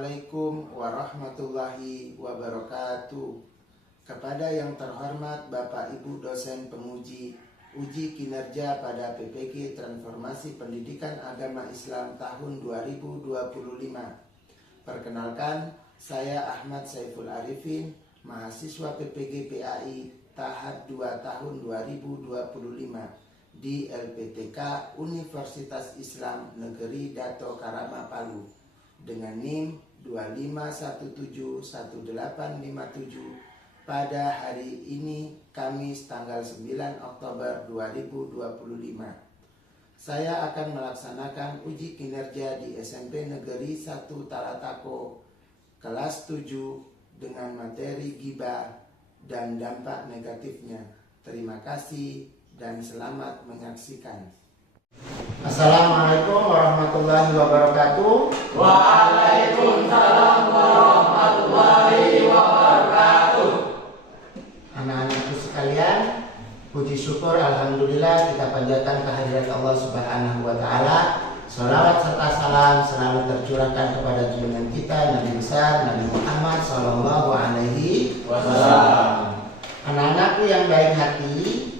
Assalamualaikum warahmatullahi wabarakatuh. Kepada yang terhormat Bapak Ibu dosen penguji uji kinerja pada PPG Transformasi Pendidikan Agama Islam tahun 2025. Perkenalkan, saya Ahmad Saiful Arifin, mahasiswa PPG PAI tahap 2 tahun 2025 di LPTK Universitas Islam Negeri Dato Karama Palu dengan NIM 25171857 pada hari ini Kamis tanggal 9 Oktober 2025. Saya akan melaksanakan uji kinerja di SMP Negeri 1 Talatako kelas 7 dengan materi ghibah dan dampak negatifnya. Terima kasih dan selamat menyaksikan. Assalamualaikum warahmatullahi wabarakatuh. Waalaikumsalam warahmatullahi wabarakatuh. Anak-anakku sekalian, puji syukur alhamdulillah kita panjatkan kehadirat Allah Subhanahu wa taala. Shalawat serta salam selalu tercurahkan kepada junjungan kita Nabi besar Nabi Muhammad sallallahu alaihi wasallam. Anak-anakku yang baik hati,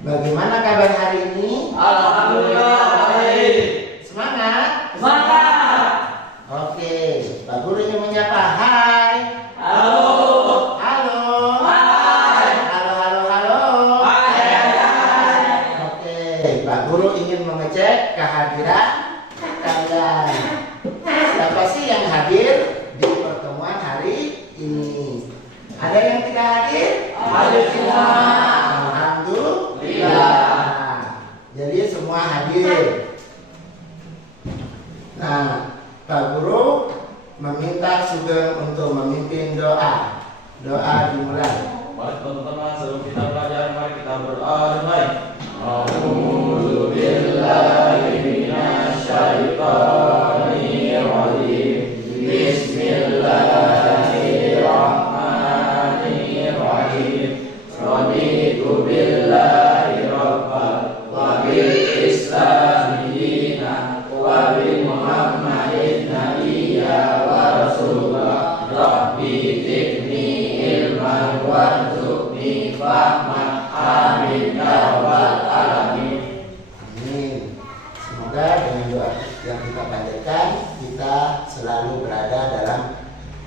bagaimana kabar hari ini? Alhamdulillah baik. Semangat? Semangat. Oke, Pak Guru ingin menyapa. Hai. Halo. Halo. Hai. Halo, halo, halo. Hai, hai, hai. Oke, Pak Guru ingin mengecek kehadiran kalian. Siapa sih yang hadir di pertemuan hari ini? Ada yang tidak hadir? Hadir semua. Alhamdulillah. Jadi semua hadir. Nah, Pak Guru meminta Sugeng untuk memimpin doa. Doa dimulai. Baik teman-teman, sebelum kita belajar mari kita berdoa dimulai. A'udzubillahi minasyaitonir rajim. Bismillahirrahmanirrahim. Raditu billahi rabbal wa bil islami dinan wa bi Muhammadin nabiyya wa rasulullah. Rabbi zidni ilman warzuqni fahman. Amin ya rabbal alamin. Amin. Semoga dengan doa yang kita panjatkan kita selalu berada dalam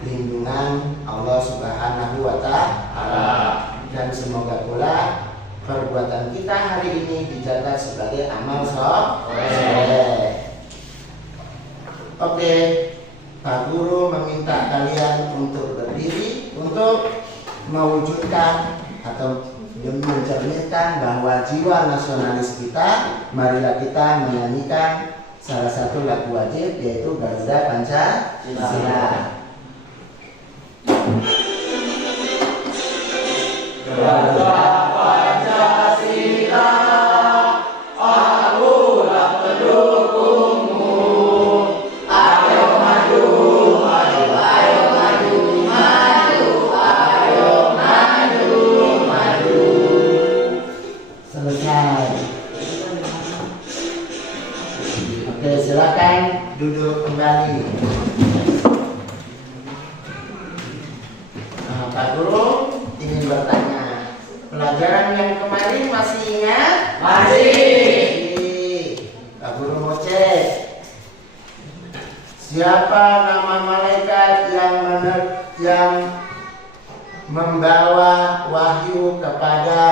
lindungan Allah Subhanahu wa taala. Dan semoga pula perbuatan kita hari ini dicatat sebagai amal soleh. Oke, Pak Guru meminta kalian untuk berdiri untuk mewujudkan atau mencerminkan bahwa jiwa nasionalis kita. Marilah kita menyanyikan salah satu lagu wajib yaitu Garuda Pancasila. Garuda Pancasila, akulah pendukungmu. Ayo maju, ayo, ayo maju, maju, ayo maju, maju. Selesai. Oke, silakan duduk kembali. Nah, Pak Guru ingin bertanya, pelajaran yang kemarin masih ingat? Masih. Pak Guru mau cek. Siapa nama malaikat yang membawa wahyu kepada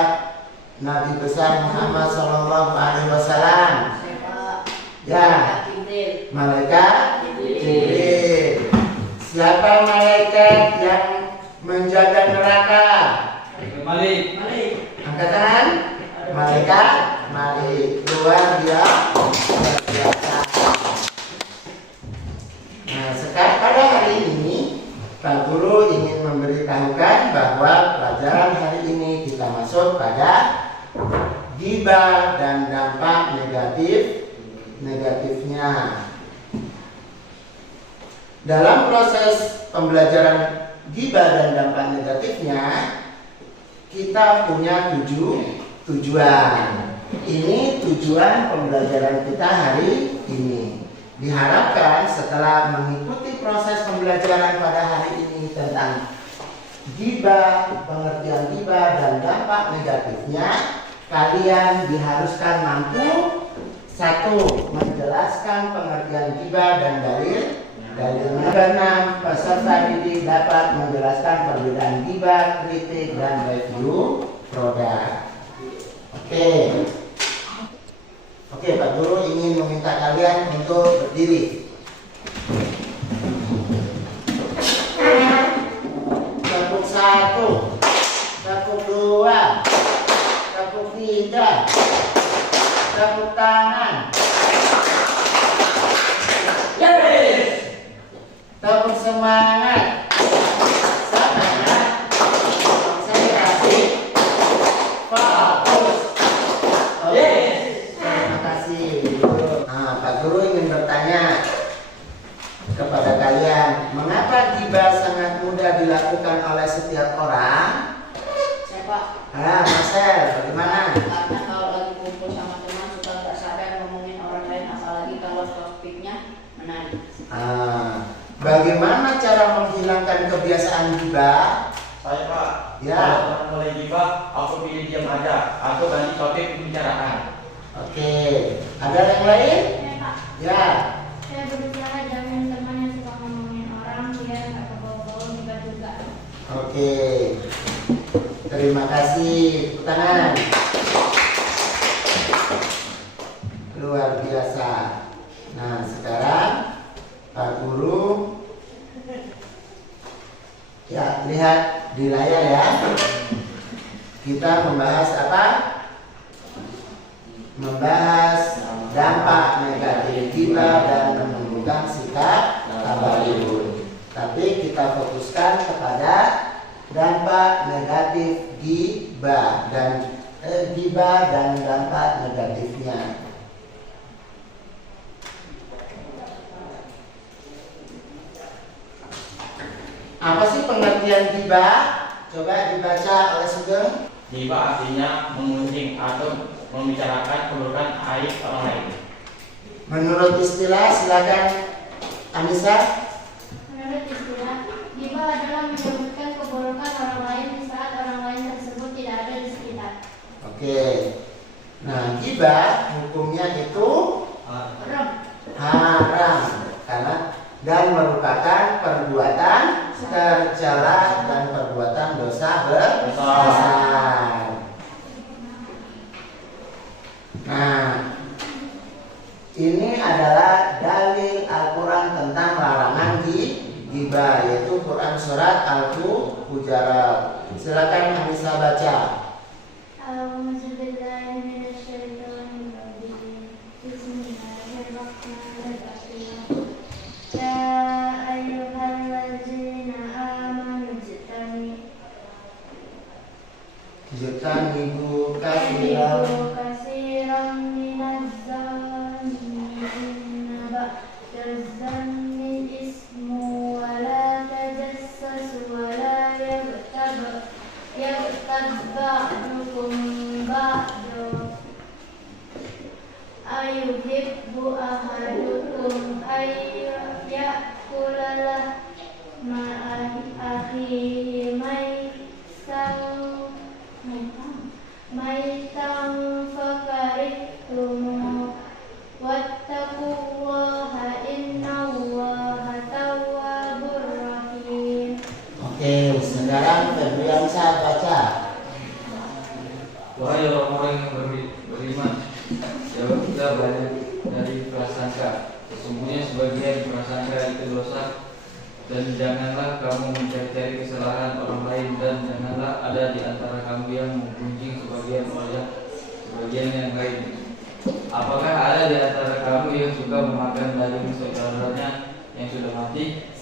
Nabi besar Muhammad sallallahu alaihi wasallam? Ya, malaikat Jibril. Siapa malaikat yang menjaga neraka? Malik. Angkat tangan. Malaikat Malik. Luar biasa. Nah, sekarang pada hari ini Pak Guru ingin memberitahukan bahwa pelajaran hari ini kita masuk pada ghibah dan dampak negatifnya. Dalam proses pembelajaran ghibah dan dampak negatifnya, kita punya 7 tujuan. Ini tujuan pembelajaran kita hari ini. diharapkan setelah mengikuti proses pembelajaran pada hari ini tentang ghibah, pengertian ghibah dan dampak negatifnya, kalian diharuskan mampu satu, menjelaskan pengertian ghibah dan dalilnya. Keenam, peserta didik dapat menjelaskan perbedaan ghibah, kritik, dan review produk. Oke, Pak Guru ingin meminta kalian untuk berdiri. Tepuk 1, tepuk 2, tepuk 3, tepuk tangan. Tepuk semangat. Semangat. Konsentrasi. Fokus. Oke. Terima kasih. Pak Guru ingin bertanya kepada kalian, mengapa ghibah sangat mudah dilakukan oleh setiap orang? Saya Pak, Marcel, bagaimana? karena kalau lagi kumpul sama teman suka nggak sadar ngomongin orang lain, apalagi kalau topiknya menarik. Bagaimana cara menghilangkan kebiasaan ghibah? Saya Pak. Ya. Kalau teman mulai gibah, aku pilih diam aja atau ganti topik pembicaraan. Oke, ada yang lain? Ya Pak, Ya. saya berusaha jangan teman yang suka ngomongin orang biar nggak kebawa-bawa juga. Oke. Terima kasih. Tepuk tangan. Luar biasa. Nah, sekarang Pak Guru, ya, lihat di layar ya. Kita membahas apa? Membahas dampak negatif ghibah dan menumbuhkan sikap tabayun. Tapi kita fokuskan kepada dampak negatif ghibah dan dampak negatifnya. Apa sih pengertian ghibah? Coba dibaca oleh Sugeng. Gibah artinya mengunjing atau membicarakan keburukan aib orang lain. Menurut istilah, silakan Anissa. Menurut istilah, ghibah adalah menyebutkan keburukan orang lain di saat orang lain tersebut tidak ada di sekitar. Oke. Nah, ghibah hukumnya itu haram karena dan merupakan perbuatan tercela dan perbuatan dosa besar. Nah, ini adalah dalil Al-Quran tentang larangan ghibah, yaitu Quran surat Al-Hujurat. Silakan Anissa baca. Jitanibu kasiran minaz-zanni inna ba'daz-zanni ismu wa la tajassasu wa la yaghtab ba'dukum ba'da ayuhibbu ahadukum ya'kula lahma akhihi maitan fakarihtumu wattaqullaha innallaha tawwabur rahim. Oke, sekarang Febriansyah baca. Wahai orang-orang yang beriman, jauhilah banyak dari prasangka. Sesungguhnya sebagian prasangka itu dosa. Dan janganlah kamu mencari-cari kesalahan orang lain, dan janganlah ada di antara kamu yang menggunjing sebagian yang lain. Apakah ada di antara kamu yang suka memakan daging saudaranya yang sudah mati?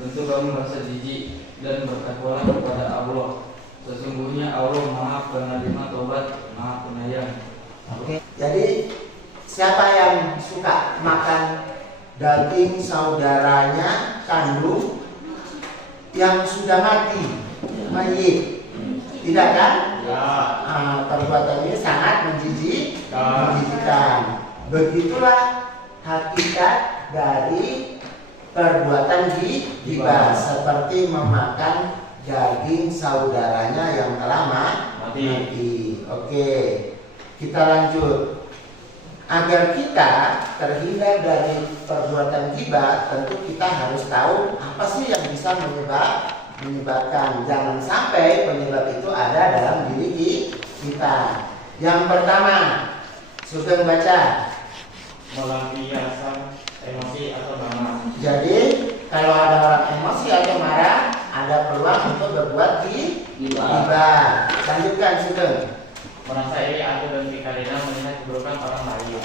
Tentu kamu merasa jijik dan bertakwalah kepada Allah. Sesungguhnya Allah Maha Penerima Taubat, Maha Penyayang. Oke. Jadi siapa yang suka makan daging saudaranya kandung yang sudah mati, mayit? Tidak kan? Ya. Perbuatan ini sangat menjijikkan. Begitulah hakikat dari perbuatan ghibah, seperti memakan daging saudaranya yang telah mati. Oke, kita lanjut. Agar kita terhindar dari perbuatan ghibah, tentu kita harus tahu apa sih yang bisa menyebabkan. Jangan sampai penyebab itu ada dalam diri kita. Yang pertama, Sugeng baca. Melampiaskan emosi atau marah. Jadi kalau ada orang emosi atau marah, ada peluang untuk berbuat ghibah. Lanjutkan Sugeng. Merasa iri atau dengki karena melihat keburukan orang lain.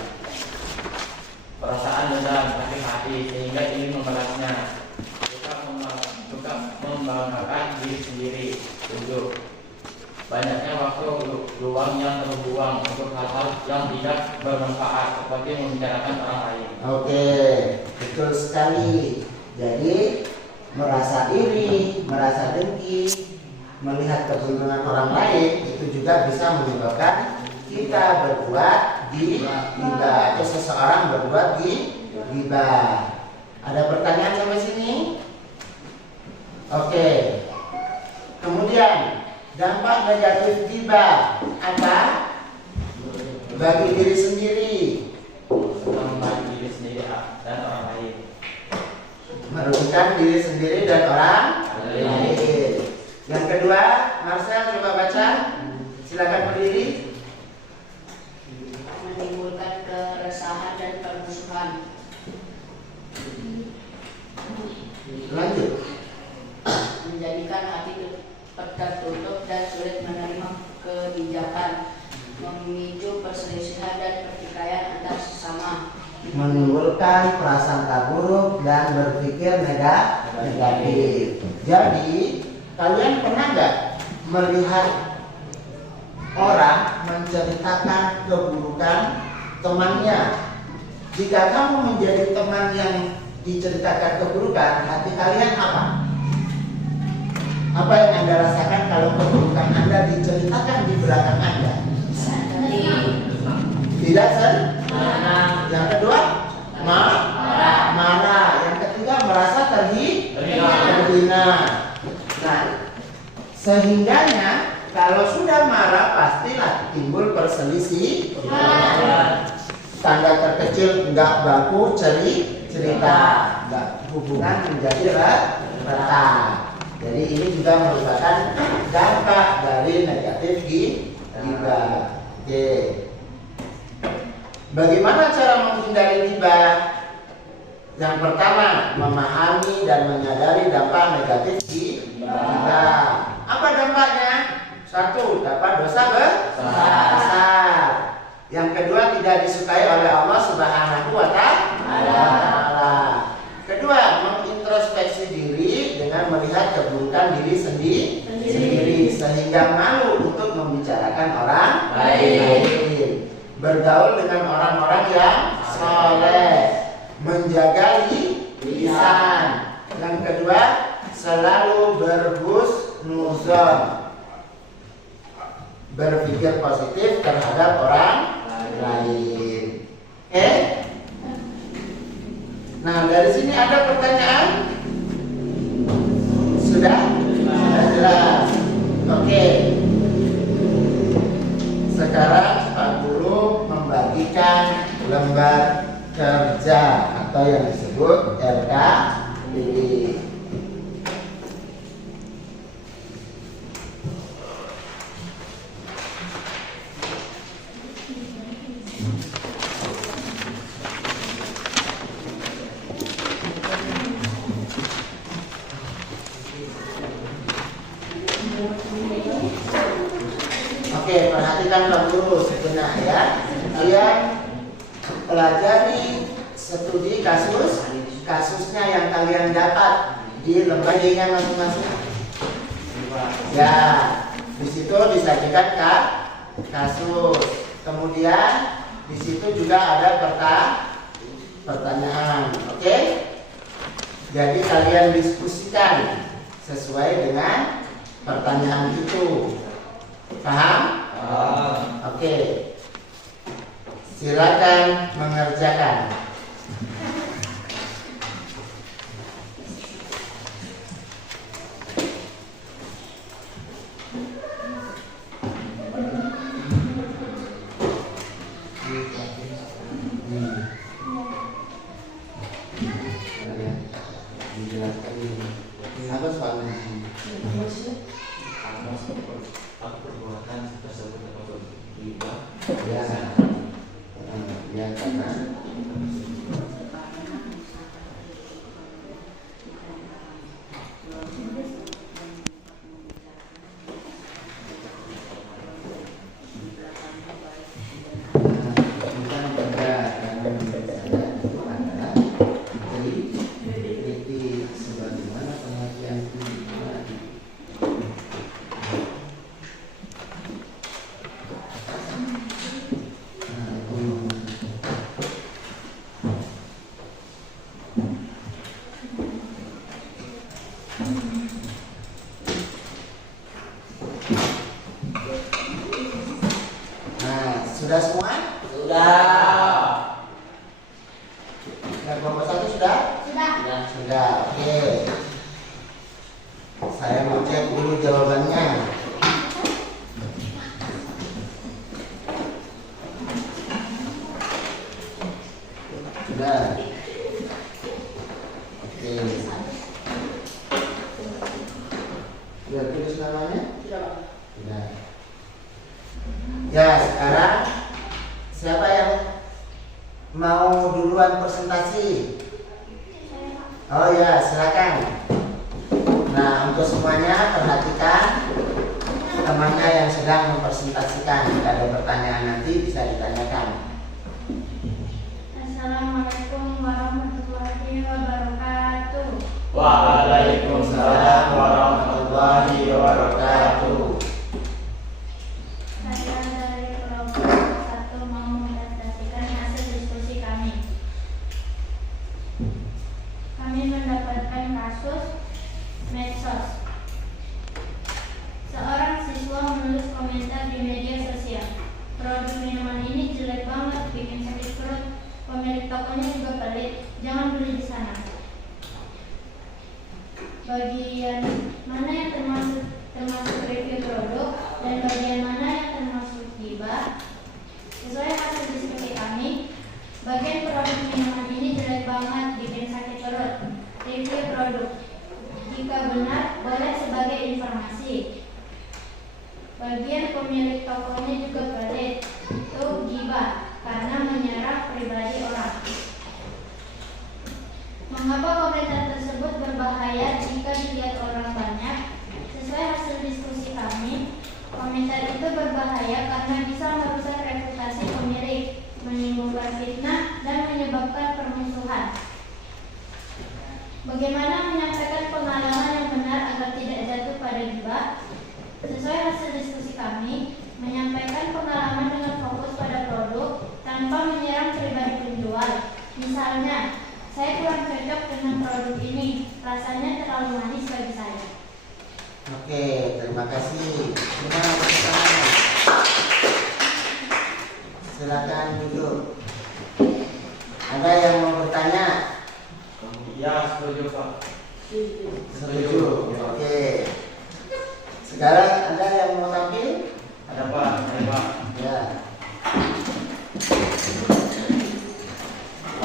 Perasaan dendam sakit hati sehingga ingin membalasnya. Suka membanggakan diri sendiri. 7. Banyaknya waktu luang yang terbuang untuk hal-hal yang tidak bermanfaat seperti membicarakan orang lain. Oke, betul sekali. Jadi merasa iri, merasa dengki, melihat keburukan orang lain itu juga bisa menyebabkan kita berbuat ghibah atau seseorang berbuat ghibah. Ada pertanyaan sampai sini? Oke. Kemudian dampak negatif ghibah apa? Bagi diri sendiri, Membagi diri sendiri dan orang lain. merugikan diri sendiri dan orang lain. Yang kedua, Marcel coba baca. Silakan berdiri. Menimbulkan keresahan dan permusuhan. Lanjut. Menjadikan hati tertutup dan sulit menerima kebijakan. Memicu perselisihan dan pertikaian antar sesama. Menimbulkan prasangka buruk dan berpikir negatif. Jadi kalian pernah nggak melihat orang menceritakan keburukan temannya? Jika kamu menjadi teman yang diceritakan keburukan, hati kalian apa? Apa yang Anda rasakan kalau keburukan Anda diceritakan di belakang Anda? Tidak senang. Yang kedua, marah. Yang ketiga, merasa terhina. Nah, sehingganya kalau sudah marah pastilah timbul perselisihan. Tanda terkecil enggak baku cerita, enggak hubungan menjadi retak. Jadi ini juga merupakan dampak dari negatif ghibah. Oke. Bagaimana cara menghindari ghibah? Yang pertama, memahami dan menyadari dampak negatif ghibah. Apa dampaknya? 1. Dapat dosa besar. Yang kedua, tidak disukai oleh Allah Subhanahu wa Ta'ala. Kedua, mengintrospeksi diri dengan melihat keburukan diri sendiri sehingga malu untuk membicarakan orang lain. Bergaul dengan orang-orang yang soleh, menjaga lisan. Yang kedua, selalu berhusnuzon, berpikir positif terhadap orang lain. Oke? Nah, dari sini ada pertanyaan? Sudah jelas. Oke. Sekarang Pak Guru membagikan lembar kerja atau yang disebut RKPD. Oke, perhatikan Pak Guru sebenarnya ya. Kalian pelajari studi kasusnya yang kalian dapat di lembaganya masing-masing. Ya, di situ disajikan kasus. Kemudian di situ juga ada pertanyaan. Oke? Jadi kalian diskusikan sesuai dengan pertanyaan itu. Paham? Oke. Silakan mengerjakan. dijelaskan ini. Apa soalnya? Apa perbuatan tersebut termasuk riba? Ya, ya karena bukan pada karena adalah teliti sebagaimana pengertian riba. Nah, sudah semua? Sudah. Yang kelompok 1 sudah? Sudah. Sudah, oke. Saya mau cek dulu jawabannya. Sudah. Oke. Sudah tulis namanya? Sudah, Pak. Sudah. Ya, sekarang siapa yang mau duluan presentasi? Oh ya, silakan. Nah, untuk semuanya perhatikan temannya yang sedang mempresentasikan. Jika ada pertanyaan nanti bisa ditanyakan. Assalamualaikum warahmatullahi wabarakatuh. Waalaikumsalam warahmatullahi wabarakatuh. Saya dari kelompok 1 mau mempresentasikan hasil diskusi kami. Kami mendapatkan kasus medsos. Seorang siswa menulis komentar di media sosial. Produk minuman ini jelek banget, bikin sakit perut. Pemilik tokonya juga pelit, jangan beli di sana. Bagian mana yang termasuk review produk dan bagian mana yang termasuk gibah? Sesuai hasil diskusi kami, bagian produk minuman ini jelek banget, bikin sakit perut. Review produk, jika benar boleh sebagai informasi. Bagian pemilik tokonya juga pelit, itu gibah karena menyerang pribadi orang. Mengapa komentar tersebut berbahaya jika dilihat orang banyak? Sesuai hasil diskusi kami, komentar itu berbahaya karena bisa merusak reputasi pemilik, menimbulkan fitnah, dan menyebabkan permusuhan. Bagaimana menyampaikan pengalaman yang benar agar tidak jatuh pada gibah? Sesuai hasil diskusi kami, menyampaikan pengalaman dengan fokus pada produk tanpa menyerang pribadi penjual. Misalnya, saya kurang cocok dengan produk ini, rasanya terlalu manis bagi saya. Oke, terima kasih. Gimana pertanyaannya? Silakan duduk. Ada yang mau bertanya? Ya, setuju Pak. Setuju. Oke. Sekarang ada yang mau tampil? Ada Pak, ada Pak. Ya.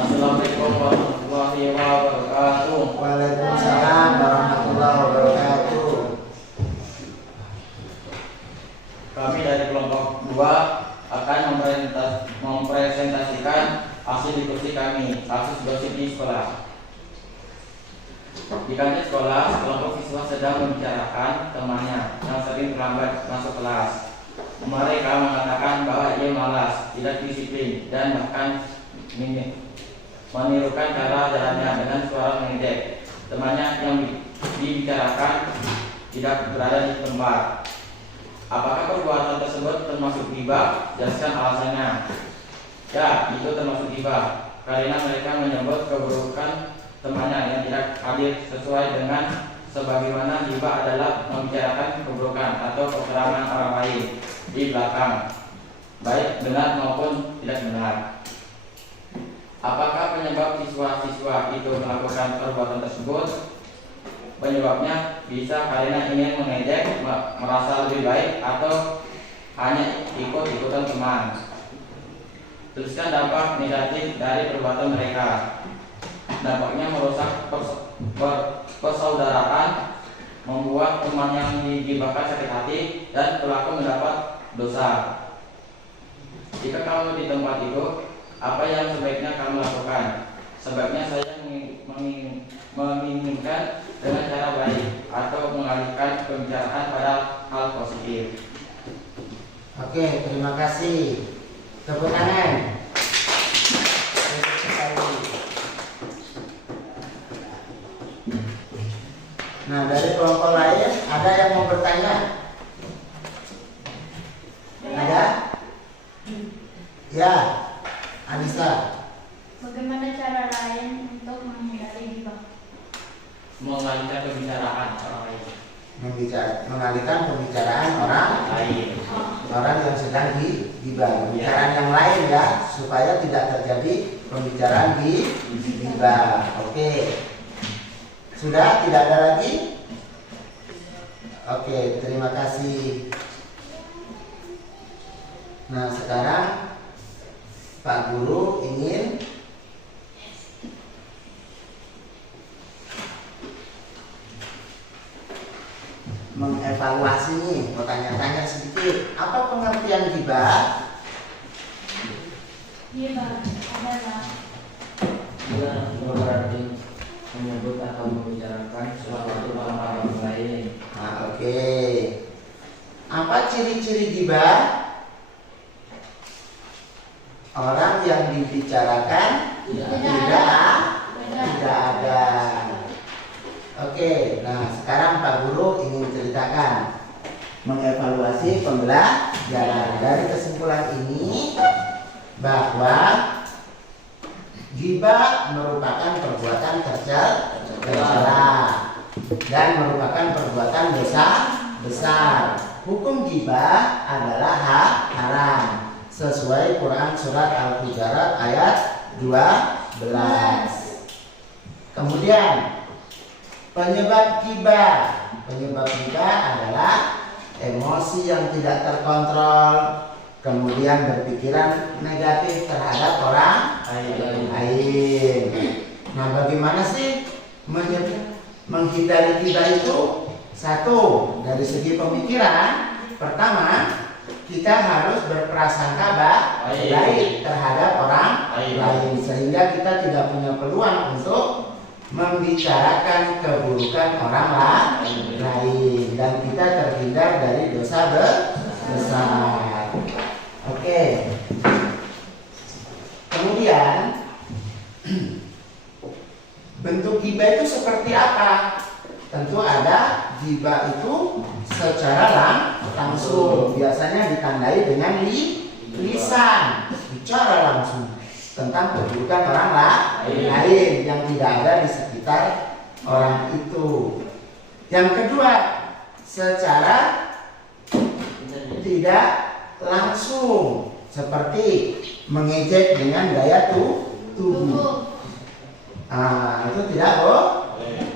Assalamualaikum warahmatullahi wabarakatuh. Waalaikumsalam warahmatullahi wabarakatuh. Kami dari kelompok 2 akan mempresentasikan hasil diskusi kami, kasus gosip di sekolah. Di kantin sekolah, kelompok siswa sedang membicarakan temannya yang sering terlambat masuk kelas. Mereka mengatakan bahwa ia malas, tidak disiplin, dan bahkan menirukan cara jalannya dengan suara mengejek. Temannya yang dibicarakan tidak berada di tempat. Apakah perbuatan tersebut termasuk gibah? Jelaskan alasannya. Ya, itu termasuk gibah karena mereka menyebut keburukan temannya yang tidak hadir sesuai dengan sebagaimana gibah adalah membicarakan keburukan atau kekurangan orang lain di belakang, baik benar maupun tidak benar. Apakah penyebab siswa-siswa itu melakukan perbuatan tersebut? Penyebabnya bisa karena ingin mengejek, merasa lebih baik, atau hanya ikut-ikutan teman. Tuliskan dampak negatif dari perbuatan mereka. Dampaknya merusak berpersaudaraan, membuat teman yang digibahkan sakit hati, dan pelaku mendapat dosa. Jika kamu di tempat itu, apa yang sebaiknya kamu lakukan? Sebaiknya saya menginginkan dengan cara baik atau mengalihkan pembicaraan pada hal positif. Oke, terima kasih. Tepuk tangan. Nah, dari kelompok lain ada yang mau bertanya? Ada? Ya, Anissa. Bagaimana cara lain untuk menghindari ghibah? Mengalihkan pembicaraan orang lain. Mengalihkan pembicaraan orang yang sedang ghibah, pembicaraan yang lain ya, supaya tidak terjadi pembicaraan ghibah. Oke. Sudah, tidak ada lagi? Oke, terima kasih. Nah, sekarang Pak Guru ingin mengevaluasi nih, mau tanya-tanya sedikit. Apa pengertian ghibah? Ghibah adalah berarti menyebut atau membicarakan sesuatu tentang orang lain. Nah, oke. Apa ciri-ciri ghibah? Orang yang dibicarakan tidak ada. Oke, nah sekarang Pak Guru ingin ceritakan mengevaluasi pembelajaran. Dari kesimpulan ini bahwa ghibah merupakan perbuatan tercela dan merupakan perbuatan dosa besar. Hukum ghibah adalah haram sesuai Quran surat Al-Hujurat ayat 12. Kemudian penyebab ghibah adalah emosi yang tidak terkontrol, kemudian berpikiran negatif terhadap orang lain. Nah, bagaimana sih menghindari ghibah itu? Satu, dari segi pemikiran, pertama, kita harus berprasangka baik terhadap orang lain, sehingga kita tidak punya peluang untuk membicarakan keburukan orang lain, dan kita terhindar dari dosa besar. Oke. Kemudian bentuk ghibah itu seperti apa? Tentu ada ghibah itu secara langsung, biasanya ditandai dengan lisan, bicara langsung tentang keburukan orang lain yang tidak ada di sekitar orang itu. Yang kedua, secara tidak langsung, seperti mengejek dengan gaya tubuh. Itu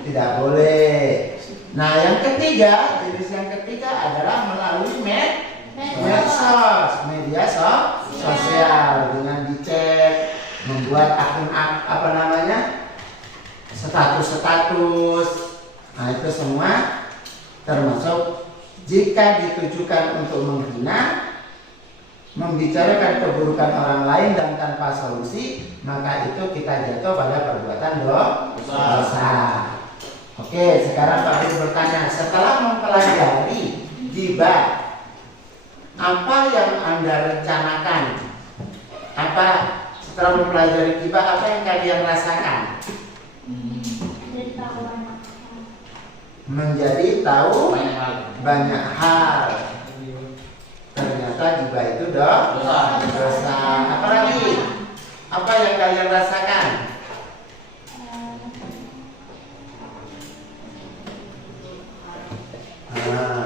tidak boleh. Nah, yang ketiga, jenis yang ketiga adalah melalui medsos, media sosial, dengan dicek, membuat akun status. Nah, itu semua termasuk jika ditujukan untuk menghina, membicarakan keburukan orang lain dan tanpa solusi, maka itu kita jatuh pada perbuatan dosa. Oke, sekarang Pak Guru bertanya, setelah mempelajari ghibah, apa yang Anda rencanakan? Setelah mempelajari ghibah, apa yang kalian rasakan? Menjadi tahu banyak hal. Ternyata ghibah itu dosa. Apa lagi? Apa yang kalian rasakan?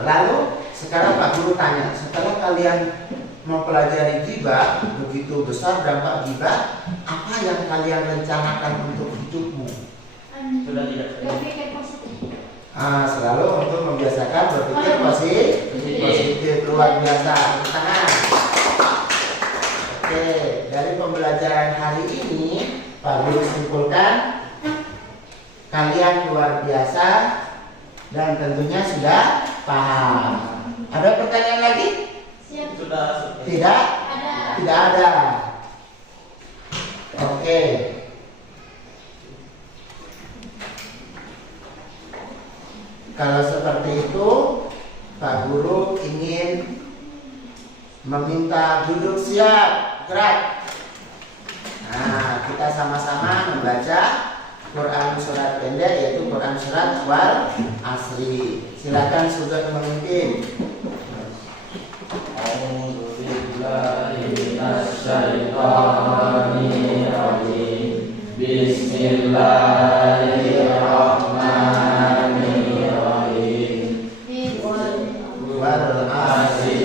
Lalu sekarang Pak Guru tanya, setelah kalian mempelajari ghibah, begitu besar dampak ghibah, apa yang kalian rencanakan untuk hidupmu? Sudah tidak berpikir positif. Selalu untuk membiasakan berpikir positif, luar biasa. Tangan. Oke, dari pembelajaran hari ini Pak Guru simpulkan, kalian luar biasa dan tentunya sudah paham. Ada pertanyaan lagi? Siap. Sudah. Tidak? Ada. Tidak ada. Oke. Kalau seperti itu, Pak Guru ingin meminta duduk siap, gerak. Nah, kita sama-sama membaca Quran surat pendek, yaitu Quran surat wal asri. Silakan Sugeng memimpin. Bismillahirrahmanirrahim. Wal asri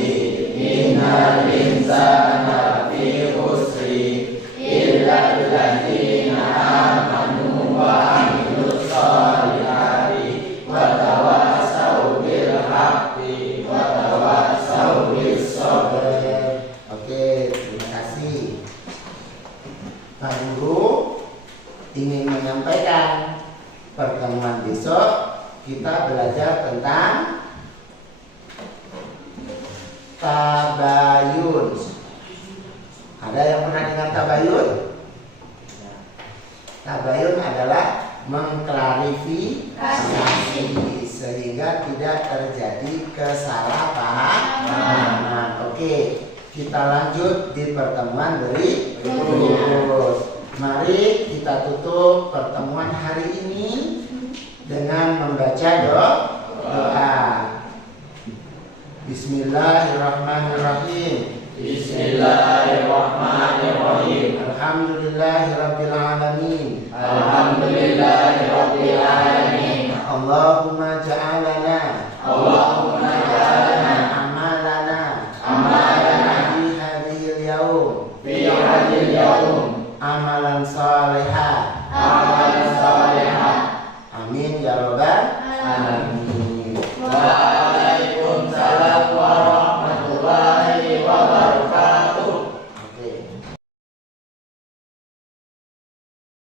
innal insana fi khusri illa alladziina amanu wa amilus sholihati wa tawassaw bil haqqi wa tawassaw bis sabr. Oke, terima kasih. Pak Guru ingin menyampaikan pertemuan besok kita belajar tentang tabayun. Ada yang pernah dengar tabayun? Tabayun adalah mengklarifikasi sehingga tidak terjadi kesalahpahaman. Oke, kita lanjut di pertemuan berikut. Mari kita tutup pertemuan hari ini dengan membaca doa. Bismillahirrahmanirrahim. Bismillahirrahmanirrahim. Alhamdulillahirabbil alamin. Alhamdulillahirabbil alamin. Allahumma ja'alna